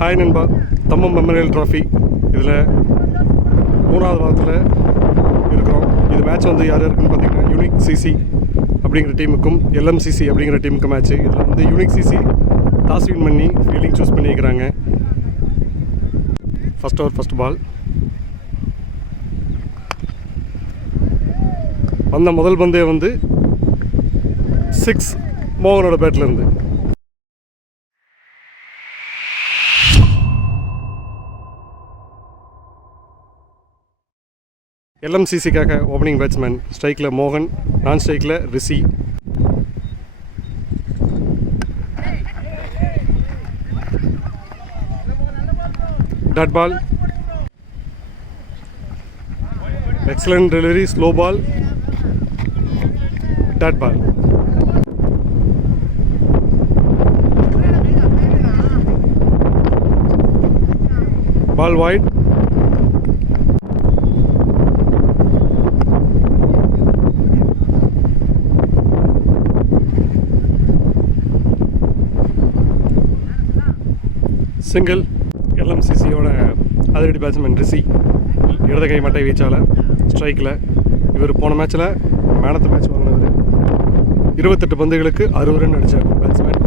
Hi நண்பா, தம்மம் memorial trophy இதில் 3வது வாரத்தில் இருக்கிறோம். இது மேட்ச் வந்து யார் இருக்குன்னு பார்த்தீங்கன்னா யூனிக் சிசி அப்படிங்கிற டீமுக்கும் எல்எம்சிசி அப்படிங்கிற டீமுக்கு மேட்ச்சு. இதில் வந்து யூனிக் சிசி டாஸ் வின் பண்ணி ஃபீல்டிங் சூஸ் பண்ணியிருக்கிறாங்க. First over first ball. வந்த முதல் பந்தே வந்து 6 மோகனோட பேட்லேருந்து. எல்எம்சிசிக்காக ஓப்பனிங் பேட்ஸ்மேன், ஸ்ட்ரைக்கில் மோகன், நான் ஸ்ட்ரைக்கில் ரிஷி. Dot ball, excellent delivery, slow பால், dot ball. Ball white. Single. எல்எம்சிசியோட அதிரடி பேட்ஸ்மேன் ரிஷி, இடது கை மட்டை வீச்சாளர், ஸ்ட்ரைக்கில். இவர் போன மேட்ச்சில் மேன் ஆஃப் த மேட்ச் வாங்கினவர். 28 பந்துகளுக்கு 60 ரன் அடித்தார் பேட்ஸ்மேன்.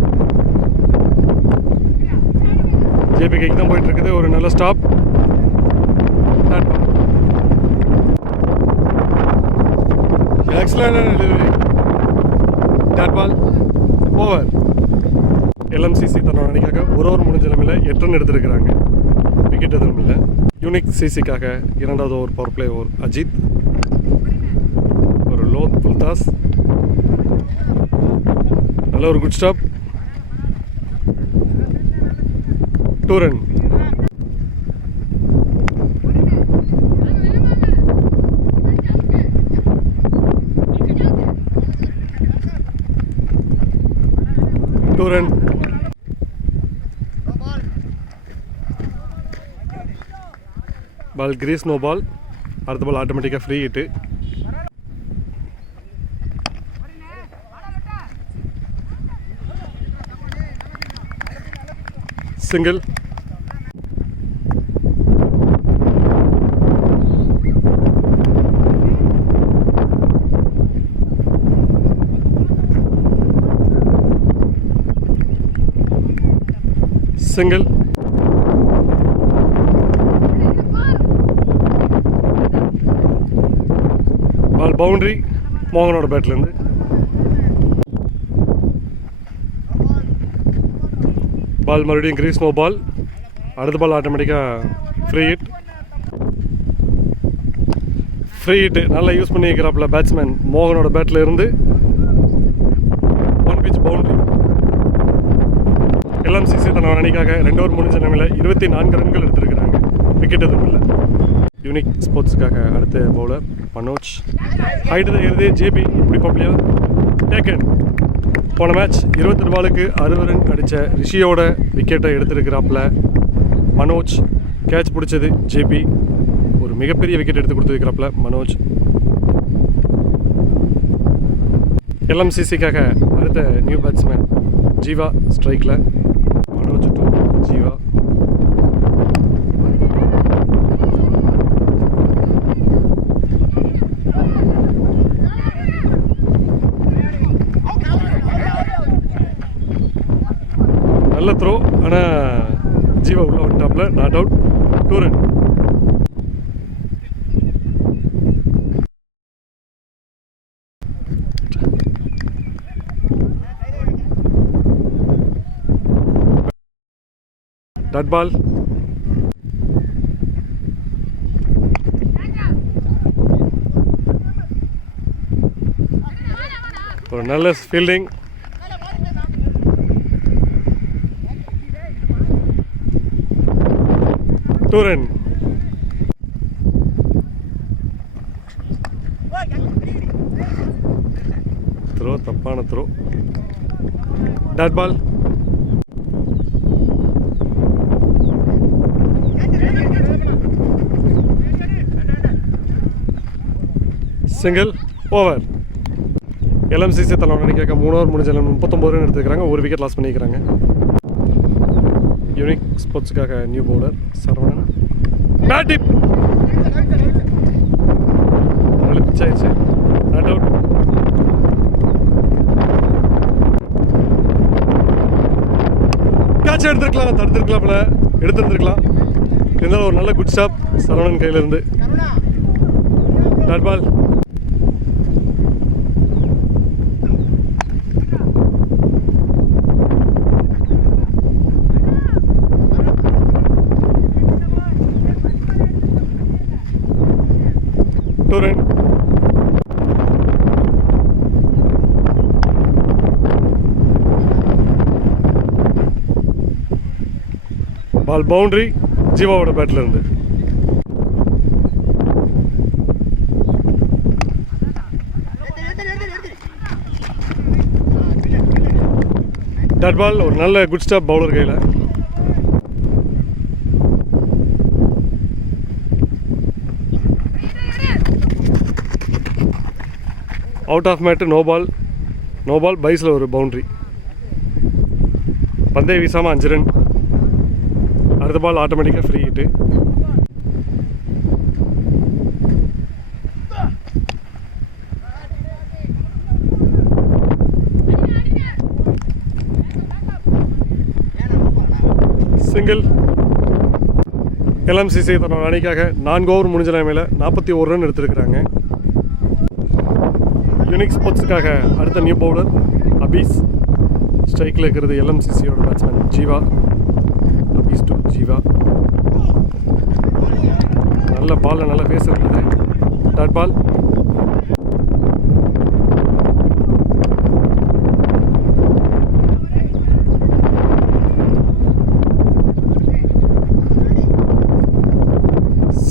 ஜேபி கைக்கு தான் போயிட்டுருக்குது. ஒரு நல்ல stop. Excellent delivery, dot ball, over. LMCC தன்னோட அணிக்காக ஒரு ஓவர் முடிஞ்ச நிலையில் 8 ரன் எடுத்திருக்கிறாங்க. விக்கெட் எதுவும் இல்லை. யூனிக் சிசிக்காக 2வது over power play over Ajith. ஒரு லோ புல்தாஸ், நல்ல ஒரு good stop, 2 run. Ball crease, no ball. அடுத்த பால் ஆட்டோமேட்டிக்காக free hit. Single. Single. Ball boundary, மோகனோட பேட்லேருந்து. பால் மறுபடியும் கிரீஸ், நோ பால். அடுத்த பால் ஆட்டோமேட்டிக்காக ஃப்ரீ ஹிட். ஃப்ரீ ஹிட்டு நல்லா யூஸ் பண்ணியிருக்கிறாப்புல பேட்ஸ்மேன் மோகனோட பேட்டில் இருந்து. 1 pitch பவுண்டரி. எல்எம்சிசி தன்னோட அணிக்காக 2 ஓவர் முடிஞ்ச நிலையில் 24 ரன்கள் எடுத்திருக்கிறாங்க. விக்கெட் எதுவும் இல்லை. யூனிக் ஸ்போர்ட்ஸுக்காக அடுத்த பவுலர் மனோஜ். ஹைட்டு தான் ஏறுது. ஜேபி பிடிப்பாப்லையா? டேக்கன். போன மேட்ச் 28 பாலுக்கு 60 ரன் அடித்த ரிஷியோட விக்கெட்டை எடுத்திருக்கிறாப்புல மனோஜ். கேட்ச் பிடிச்சது ஜேபி. ஒரு மிகப்பெரிய விக்கெட் எடுத்து கொடுத்துருக்கிறாப்புல மனோஜ். எல்எம்சிசிக்காக அடுத்த நியூ பேட்ஸ்மேன் ஜீவா, ஸ்ட்ரைக்கில். மனோஜ் டு ஜீவா. நல்ல த்ரோ, ஆனால் ஜீவா உள்ள வந்துட்டாப்ல. Not out, 2 run. Dot ball. ஒரு நல்ல ஃபீல்டிங். Two run. த்ரோ, தப்பான throw. Dot ball. Single, over. LMCC தன்னோட அணிக்காக 3 ஓவர் முடிஞ்ச 39 ரன் எடுத்துக்கிறாங்க. ஒரு விக்கெட் லாஸ் பண்ணிக்கிறாங்க. யூனிக் ஸ்போர்ட்ஸுக்காக new bowler Saravanan. Bat tip நல்ல பிச் ஆயிடுச்சு. Not out. கேட்ச் எடுத்துருக்கலாம், தடுத்துருக்கலாம்ல, எடுத்துருந்துருக்கலாம். இருந்தாலும் ஒரு நல்ல குட் ஸ்டாப் சரவணன் கையிலேருந்து. Dot ball. ரன். பால் பவுண்டரி ஜீவாவோட பேட்ல இருந்து. Dot ball. ஒரு நல்ல குட் ஸ்டாப் பவுலர் கையில். அவுட் ஆஃப் மேட்டு. நோ பால் பைஸில் ஒரு பவுண்ட்ரி. பந்தய வீசாமல் 5 ரன். அடுத்த பால் ஆட்டோமேட்டிக்காக ஃப்ரீ ஹிட்டு. சிங்கிள். எல்எம்சிசி தன்னோட அணிக்காக 4 ஓவர் முடிஞ்ச நிலைமையில் 41 ரன் எடுத்திருக்கிறாங்க. யூனிக் ஸ்போர்ட்ஸுக்காக அடுத்த நியூ பவுலர் அபீஸ். ஸ்ட்ரைக்கில் இருக்கிறது எல்எம்சிசியோட பேட்ஸ்மேன் ஜீவா. அபீஸ் டு ஜீவா. நல்ல பாலில் நல்ல ஃபேஸ் இருக்குது. Dot ball.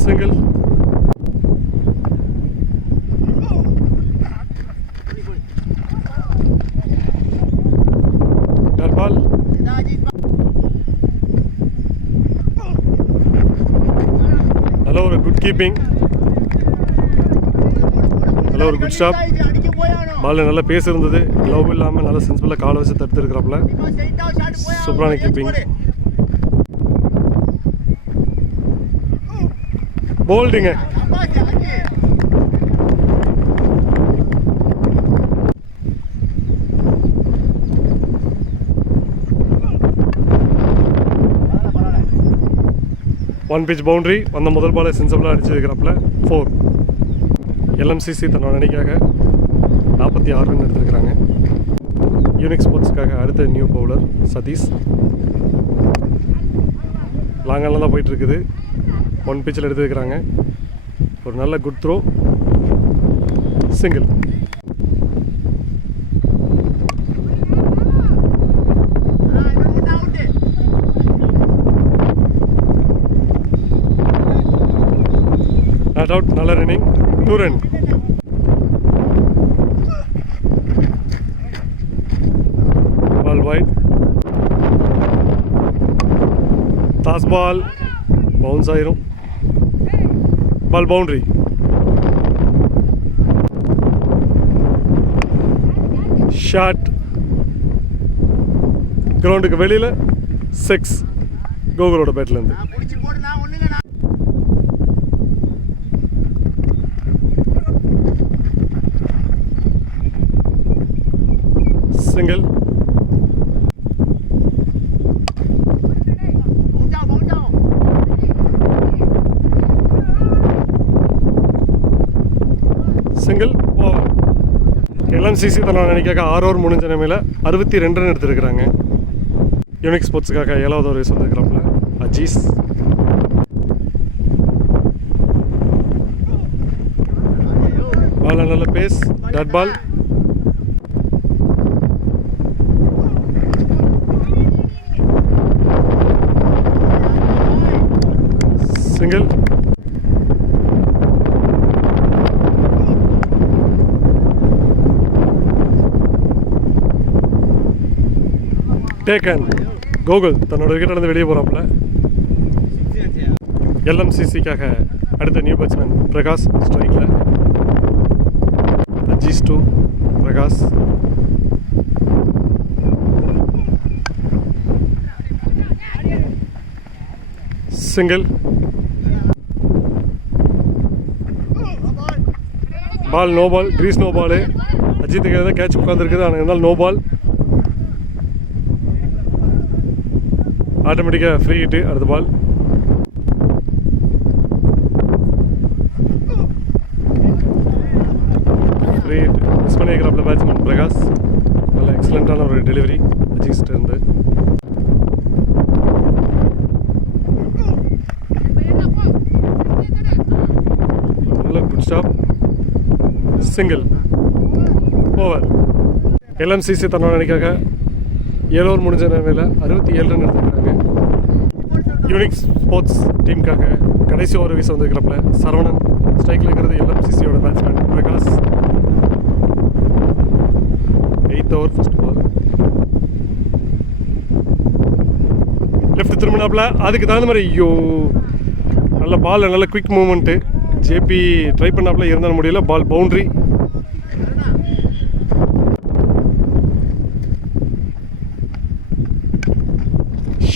சிங்கிள். நல்ல ஒரு குட் கீப்பிங், நல்ல ஒரு குட் ஸ்டாப். பால் நல்ல பேஸ் இருந்தது. க்ளவ் இல்லாமல் நல்ல சென்சிபிளாக காலை வச்சு தடுத்து இருக்கிறாப்புல. சூப்பரான கீப்பிங். போல்டிங்க. One pitch boundary. வந்த முதல் பாலை சென்சிபிளாக அடிச்சிருக்கிறாப்புல. 4. எல்எம்சிசி தன்னோட அணிக்காக 46 ரன் எடுத்திருக்கிறாங்க. யூனிக் ஸ்போர்ட்ஸுக்காக அடுத்த நியூ பவுலர் சதீஷ். லாங்கால தான் போயிட்டுருக்குது. 1 பிச்சில் எடுத்துருக்கிறாங்க. ஒரு நல்ல good throw. Single. Not out. நல்ல running. 2 run. Ball wide. Toss ball bounce ஆயிரும். Ball boundary. ஷாட் கிரவுண்டுக்கு வெளியில். 6 கோகுலோட பேட்லேருந்து. சிங்கிள். சிங்கிள். எல்எம்சிசி தன்னோட அணிக்காக 6 ஓவர் முடிஞ்ச நிலைமையில் 62 ரன் எடுத்திருக்கிறாங்க. யூனிக் ஸ்போர்ட்ஸுக்காக 7வது ஓவர் வீச வந்துருக்கிறாப்புல அஜீஸ். பால் நல்ல pace. Dot ball. Single. Taken. Gokul தன்னோட விக்கெட்டிலிருந்து வெளியே போகிறாப்புல. எல்எம்சிசிக்காக அடுத்த நியூ பேட்ஸ்மேன் பிரகாஷ் ஸ்ட்ரைக்கில். Azees to Prakash. Single. Ball no ball, crease no ball. அஜித்துக்கு தான் கேட்ச் உட்காந்துருக்குது, ஆனால் இருந்தாலும் நோ பால். ஆட்டோமேட்டிக்காக ஃப்ரீ ஹிட்டு. அடுத்த பால் ஃப்ரீ ஹிட். மிஸ் பண்ணியிருக்கிறாப்புல பேட்ஸ்மேன் பிரகாஷ். நல்ல எக்ஸலண்ட்டான ஒரு டெலிவரி அஜிஸ்ட்டு இருந்து. நல்ல good stop. Single. Over. LMCC தன்னோட அணிக்காக 7 ஓவர் முடிஞ்ச நிலையில் 67 ரன் எடுத்துருக்காங்க. யூனிக் ஸ்போர்ட்ஸ் டீமுக்காக கடைசி ஓவர் வீச வந்துருக்கிறப்பல சரவணன். ஸ்ட்ரைக்கில் இருக்கிறது LMCCயோட batsman Prakash. 8th over first ball. Left திரும்பினாப்புல அதுக்கு தகுந்த மாதிரி ஐயோ நல்ல பால், நல்ல குவிக் மூவ்மெண்ட்டு. JP ட்ரை பண்ணாப்புல இருந்தாலும் முடியல. Ball boundary.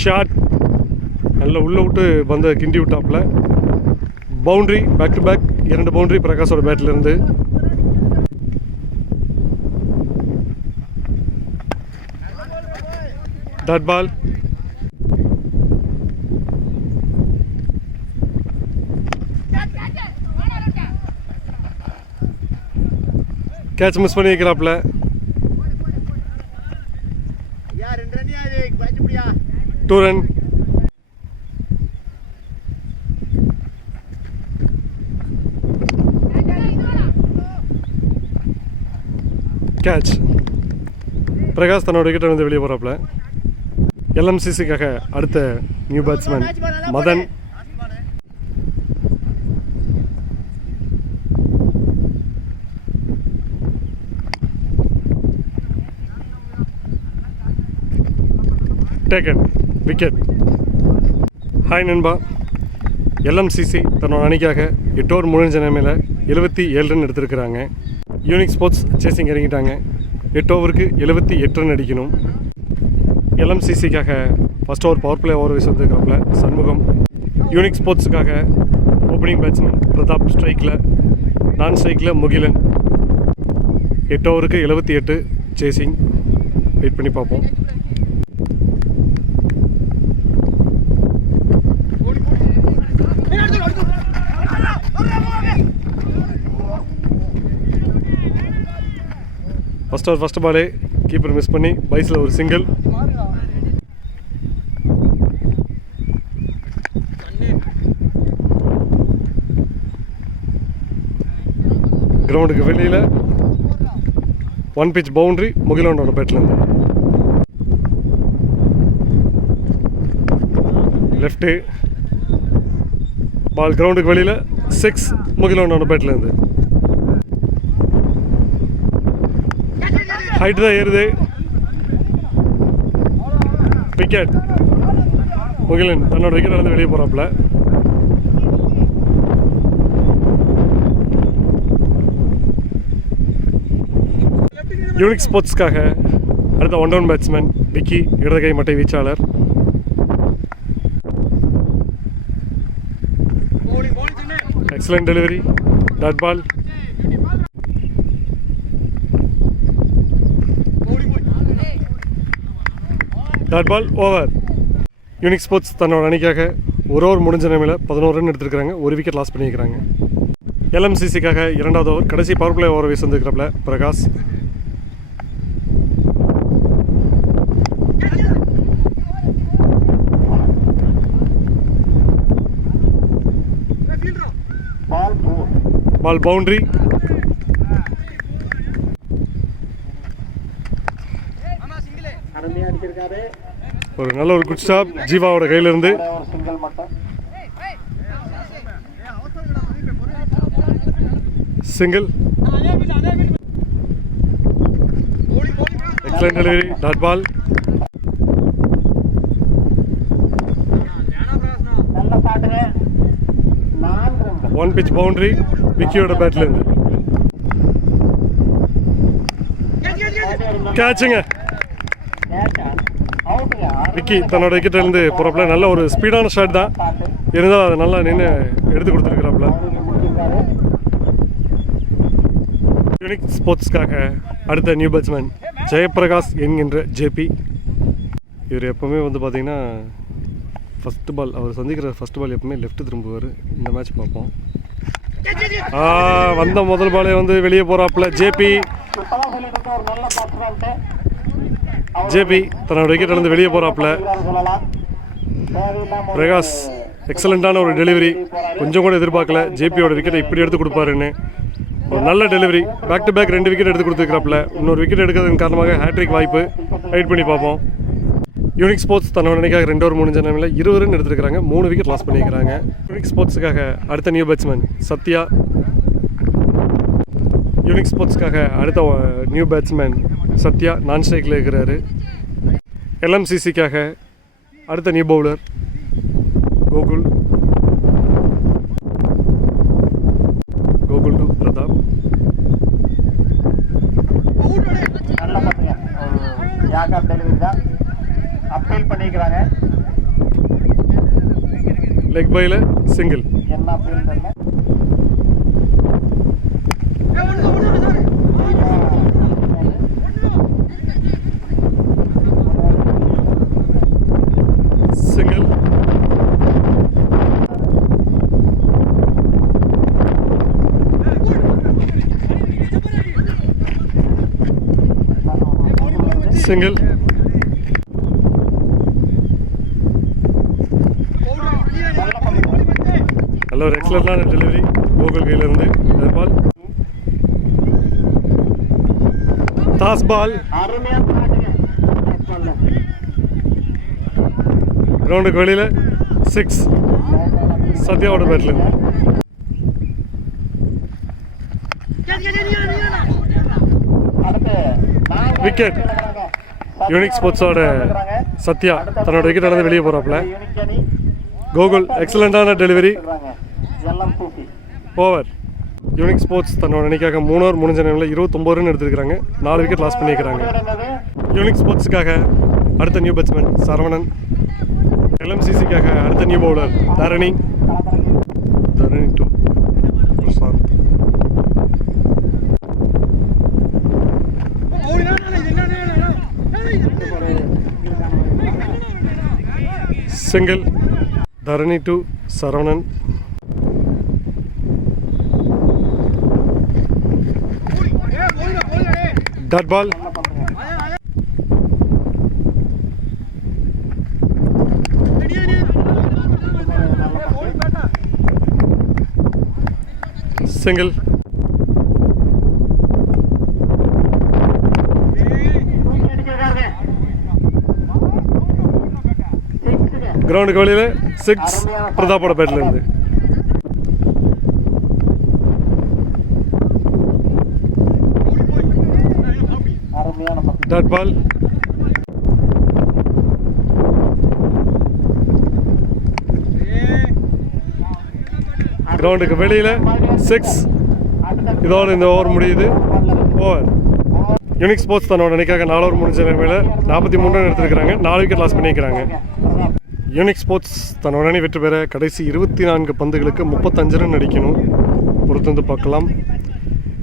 ஷாட் நல்ல உள்ள விட்டு பந்த கிண்டி விட்டாப்புல. Boundary. Back to back 2 boundary பிரகாஷோட பேட்டில் இருந்து. Dot ball. கேட்ச் மிஸ் பண்ணி வைக்கிறாப்புல. Two run. கேட்ச். பிரகாஷ் தன்னோட விக்கெட்டை வந்து வெளியே போகிறாப்புல. LMCCக்காக அடுத்த new batsman Madhan. Taken wicket. Hi நண்பா. LMCC தன்னோட அணிக்காக 8 ஓவர் முடிஞ்ச நிலைமையில் 77 ரன் எடுத்திருக்கிறாங்க. Unique sports chasing இறங்கிட்டாங்க. 8 ஓவருக்கு 78 ரன் அடிக்கணும். LMCCக்காக first over power play over வீச வந்துருக்காப்புல சண்முகம். யூனிக் ஸ்போர்ட்ஸுக்காக ஓப்பனிங் பேட்ஸ்மேன் பிரதாப். ஸ்ட்ரைக்கில் நான் ஸ்ட்ரைக்கில் முகிலன். 8 ஓவருக்கு 78 சேசிங். வெயிட் பண்ணி பார்ப்போம். ஃபர்ஸ்ட் ஓவர் ஃபர்ஸ்ட் பாலே கீப்பர் மிஸ் பண்ணி பைஸில் ஒரு சிங்கிள். கிரவுண்டுக்கு வெளியில் 1 pitch பவுண்ட்ரி முகிலனோட பேட்லேருந்து. லெஃப்ட்டு பால் கிரவுண்டுக்கு வெளியில் 6 முகிலனோட பேட்லேருந்து. ஹைட்டு தான் ஏறுது. விக்கெட். முகிலன் தன்னோட விக்கெட் நடந்து வெளியே போகிறாப்புல. யூனிக் ஸ்போர்ட்ஸ்க்காக அடுத்த 1 down பேட்ஸ்மேன் விக்கி. இடது கை மட்டை வீச்சாளர். Excellent delivery. Dot ball. Dot ball. Over. Unique sports தன்னோட அணிக்காக 1 ஓவர் முடிஞ்ச நிலைமையில் 11 ரன் எடுத்துருக்காங்க. 1 விக்கெட் லாஸ் பண்ணியிருக்கிறாங்க. LMCCக்காக 2வது ஓவர் கடைசி பவர் பிளே ஓவர் வீச வந்துருக்கிறப்பல பிரகாஷ். பால் பவுண்ட்ரி. ஒரு நல்ல ஒரு குட் ஸ்டாப் ஜீவாவோட கையிலிருந்து. Single. Excellent delivery. Dot ball. One pitch boundary விக்கியோட பேட்லேருந்து. கேட்சுங்க. விக்கி தன்னோட விக்கெட்டிலேருந்து போகிறப்பல நல்ல ஒரு ஸ்பீடான ஷாட் தான். இருந்தாலும் அதை நல்லா நின்று எடுத்து கொடுத்துருக்குறாப்புல. யூனிக் ஸ்போர்ட்ஸ்க்காக அடுத்த நியூ பேட்ஸ்மேன் ஜெயபிரகாஷ் என்கின்ற ஜேபி. இவர் எப்போவுமே வந்து பார்த்திங்கன்னா ஃபஸ்ட்டு பால் அவர் சந்திக்கிற ஃபஸ்ட்டு பால் எப்பவுமே லெஃப்ட் திரும்புவார். இந்த மேட்ச் பார்ப்போம். வந்த முதல் பாலே வந்து வெளியே போகிறாப்புல ஜேபி தன்னோட விக்கெட் இருந்து வெளியே போகிறாப்புல. பிரகாஷ் எக்ஸலண்ட்டான ஒரு டெலிவரி, கொஞ்சம் கூட எதிர்பார்க்கல ஜேபியோட விக்கெட்டை இப்படி எடுத்து கொடுப்பாருன்னு. ஒரு நல்ல delivery, back to back 2 wicket எடுத்து கொடுத்துருக்காப்புல. இன்னொரு விக்கெட் எடுக்கிறதுக்கு காரணமாக ஹேட்ரிக் வாய்ப்பு. வெயிட் பண்ணி பார்ப்போம். யூனிக் ஸ்போர்ட்ஸ் தன்னோட அணிக்காக 2 ஓவர் முடிஞ்ச நிலைமையில் 20 ரன் எடுத்துருக்காங்க, 3 விக்கெட் லாஸ் பண்ணியிருக்கிறாங்க. யூனிக் ஸ்போர்ட்ஸுக்காக அடுத்த நியூ பேட்ஸ்மேன் சத்யா. யூனிக் ஸ்போர்ட்ஸ்க்காக அடுத்த நியூ பேட்ஸ்மேன் சத்யா நான் ஸ்ட்ரைக்கில் இருக்கிறாரு. எல்எம்சிசிக்காக அடுத்த new bowler Gokul to Prathap. Leg பைல சிங்கிள். சிங்கிள். சிங்கிள். நல்ல ஒரு எக்ஸலண்டான டெலிவரி கோகுல் கையிலிருந்து. பால் டாஸ் பால் கிரவுண்டுக்கு வெளியில் 6 சத்யாவோட பேட்லேருந்து. விக்கெட். யூனிக் ஸ்போர்ட்ஸோட சத்யா தன்னோட விக்கெட் நடந்து வெளியே போகிறாப்புல. கோகுல் எக்ஸலண்ட்டான டெலிவரி, ஓவர். யூனிக் ஸ்போர்ட்ஸ் தன்னோட அணிக்காக 3 ஓவர் முடிஞ்ச நிலையில் 29 ரன் எடுத்துருக்காங்க, 4 விக்கெட் லாஸ் பண்ணியிருக்கிறாங்க. யூனிக் ஸ்போர்ட்ஸுக்காக அடுத்த நியூ பேட்ஸ்மேன் சரவணன். எல்எம்சிசிக்காக அடுத்த new bowler Dharani to Prashanth. Single. Dharani to Saravanan. Dot ball. Single. கிரவுண்டுக்கு வெளியில் 6 பிரதாப்போட பேட்லேருந்து. Dot ball. கிரவுண்டுக்கு வெளியில் 6. இதோடு இந்த ஓவர் முடியுது. ஓவர். யூனிக் ஸ்போர்ட்ஸ் தன்னோட அணிக்காக 4 ஓவர் முடிஞ்ச நிலைமையில் 43 ரன் எடுத்துருக்கிறாங்க, 4 விக்கெட் லாஸ் பண்ணியிருக்கிறாங்க. யூனிக் ஸ்போர்ட்ஸ் தன்னோட அணி வெற்றி பெற கடைசி 24 பந்துகளுக்கு 35 ரன் அடிக்கணும். பொறுத்து வந்து பார்க்கலாம்.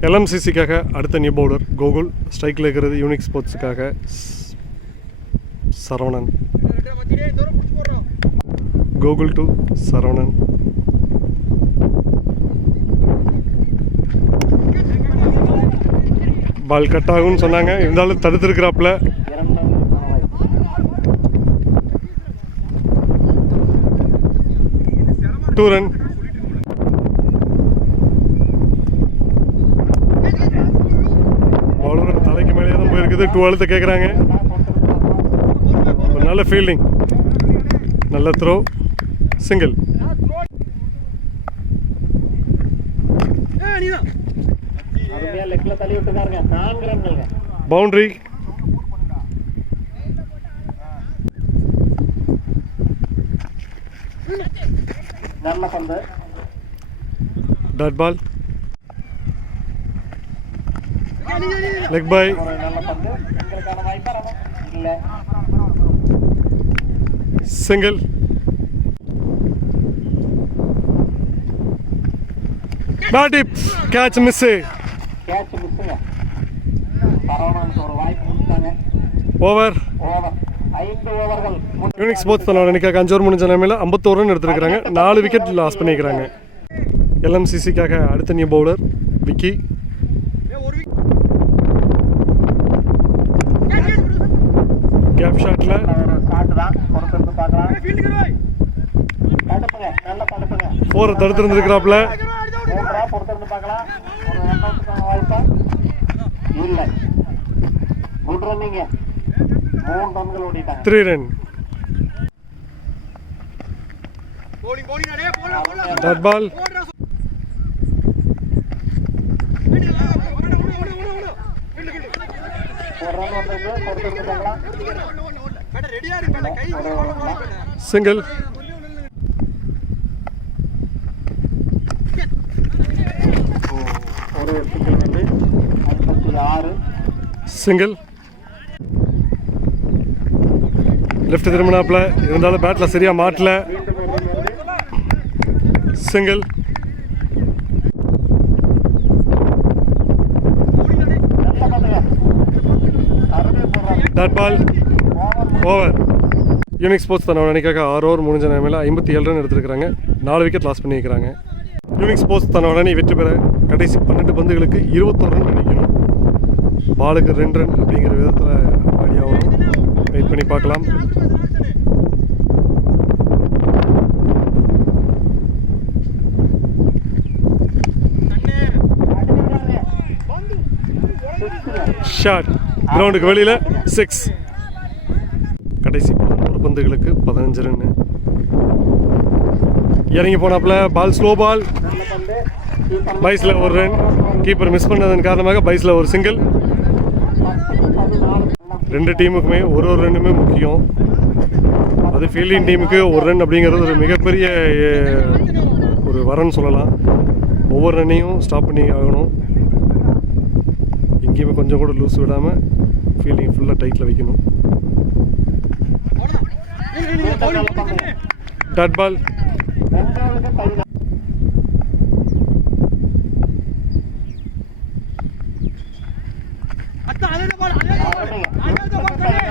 எல்எம்சிசிக்காக அடுத்த நியூ பவுலர் கோகுல். ஸ்ட்ரைக்கில் இருக்கிறது யூனிக் ஸ்போர்ட்ஸுக்காக Saravanan. Gokul to Saravanan. Ball cut ஆகும்னு சொன்னாங்க, இருந்தாலும் தடுத்துருக்கிறாப்புல. Two run. பவுலரோட தலைக்கு மேலே தான் போயிருக்குது. 2 அழுத்த கேட்குறாங்க. ஒரு நல்ல ஃபீல்டிங், நல்ல throw. Single. Boundary. Dot ball. Leg bye. Single. Bat tip catch miss. Catch மிஸ்ஸுங்க. சரவணனுக்கு ஒரு வாய்ப்பு கொடுத்தாங்க. ஓவர். 5 ஓவர்கள். யூனிக் ஸ்போர்ட்ஸ் தன்னோட அணிக்காக 5 ஓவர் முடிஞ்ச நிலைமையில் 51 ரன் எடுத்திருக்கிறாங்க. 4 விக்கெட் லாஸ் பண்ணிக்கிறாங்க. LMCCக்காக அடுத்த நியூ பவுலர் விக்கி. கேப் ஷாட்ல ஷாட் தான் பொறுத்து பார்க்கலாம். தடுப்புங்க, நல்ல தடுப்புங்க. 4 தடுத்திருந்திருக்கிறாப்ல. மூன்றா பொறுத்து பார்க்கலாம். ஒரு ரன் அவுட்டுக்கான வாய்ப்பா இல்லை. குட் ரன்னிங்க. 3 ரன்கள் ஓடிட்டாங்க. 3 ரன். Dot ball. ஒரு ரன் வந்திருக்கு. பொறுத்து பார்க்கலாம். சிங்கிள். ஒரு சிங்கிள் வந்து 56. சிங்கிள். லெஃப்ட் திரும்பினாப்ல இருந்தாலும் பேட்ல சரியா மாட்டல. Single. Dot ball. Over. Unique sports தன்னோட அணிக்காக 6 ஓவர் முடிஞ்ச நிலைமையில் 57 ரன் எடுத்திருக்கிறாங்க. 4 விக்கெட் லாஸ் பண்ணியிருக்கிறாங்க. யூனிக் ஸ்போர்ட்ஸ் தன்னோட அணி வெற்றி பெற கடைசி 12 பந்துகளுக்கு 21 ரன் அடிக்கணும். பாலுக்கு 2 ரன் அப்படிங்கிற விதத்தில் ஆடி ஆகணும். வெயிட் பண்ணி பார்க்கலாம். ஷாட் கிரவுண்டுக்கு வெளியில் 6. கடைசி 11 பந்துகளுக்கு 15 ரன். இறங்கி போனாப்புல பால் ஸ்லோ பால். பைஸில் ஒரு ரன். கீப்பர் மிஸ் பண்ணதன் காரணமாக பைஸில் ஒரு சிங்கிள். 2 டீமுக்குமே ஒரு ரன்னுமே முக்கியம். அது ஃபீல்டிங் டீமுக்கு ஒரு ரன் அப்படிங்கிறது ஒரு மிகப்பெரிய ஒரு வரன்னு சொல்லலாம். ஒவ்வொரு ரன்னையும் ஸ்டாப் பண்ணி ஆகணும். எங்கேயுமே கொஞ்சம் கூட லூஸ் விடாமல் ஃபீல்டிங் ஃபுல்லாக டைட்டில் வைக்கணும். Dot ball.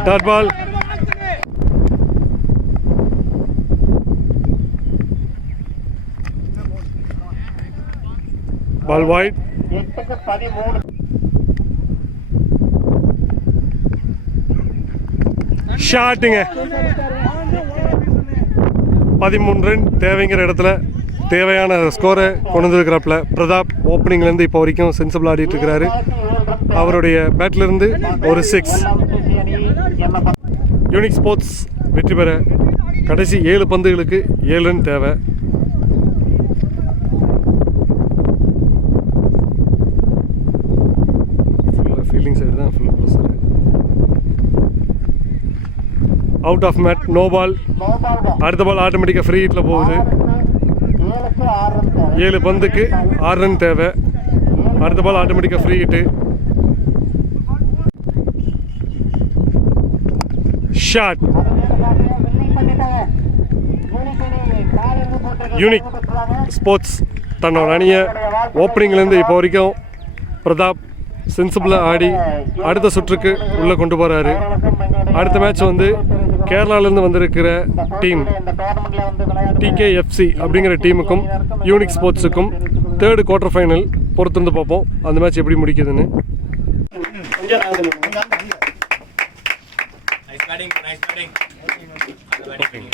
Dot ball. Ball wide. 8-13. ஷாட்டுங்க. 13 ரன் தேவைங்கிற இடத்துல தேவையான ஸ்கோரை கொண்டு வந்துருக்கிறாப்புல பிரதாப். ஓப்பனிங்லேருந்து இப்போ வரைக்கும் சென்சிபிள் ஆடிட்டு இருக்கிறாரு. அவருடைய பேட்லேருந்து ஒரு 6. யூனிக் ஸ்போர்ட்ஸ் வெற்றி பெற கடைசி 7 பந்துகளுக்கு 7 ரன் தேவை. ஃபுல்லாக ஃபீல்டிங் சைடு தான் ஃபுல் ப்ரெஷர். அவுட் ஆஃப் மேட். No ball. அடுத்த பால் ஆட்டோமேட்டிக்காக ஃப்ரீ ஹிட்டில் போகுது. 7 பந்துக்கு 6 ரன் தேவை. அடுத்த பால் ஆட்டோமேட்டிக்காக free hit. Shot. Unique sports தன்னோட அணியை ஓப்பனிங்லேருந்து இப்போ வரைக்கும் பிரதாப் சென்சிபிளாக ஆடி அடுத்த சுற்றுக்கு உள்ளே கொண்டு போகிறாரு. அடுத்த மேட்ச் வந்து கேரளாவிலேருந்து வந்திருக்கிற டீம் TKFC அப்படிங்கிற டீமுக்கும் யூனிக் ஸ்போர்ட்ஸுக்கும் 3rd குவார்ட்டர் ஃபைனல் பொறுத்திருந்து பார்ப்போம் அந்த மேட்ச் எப்படி முடிக்குதுன்னு. Nice batting.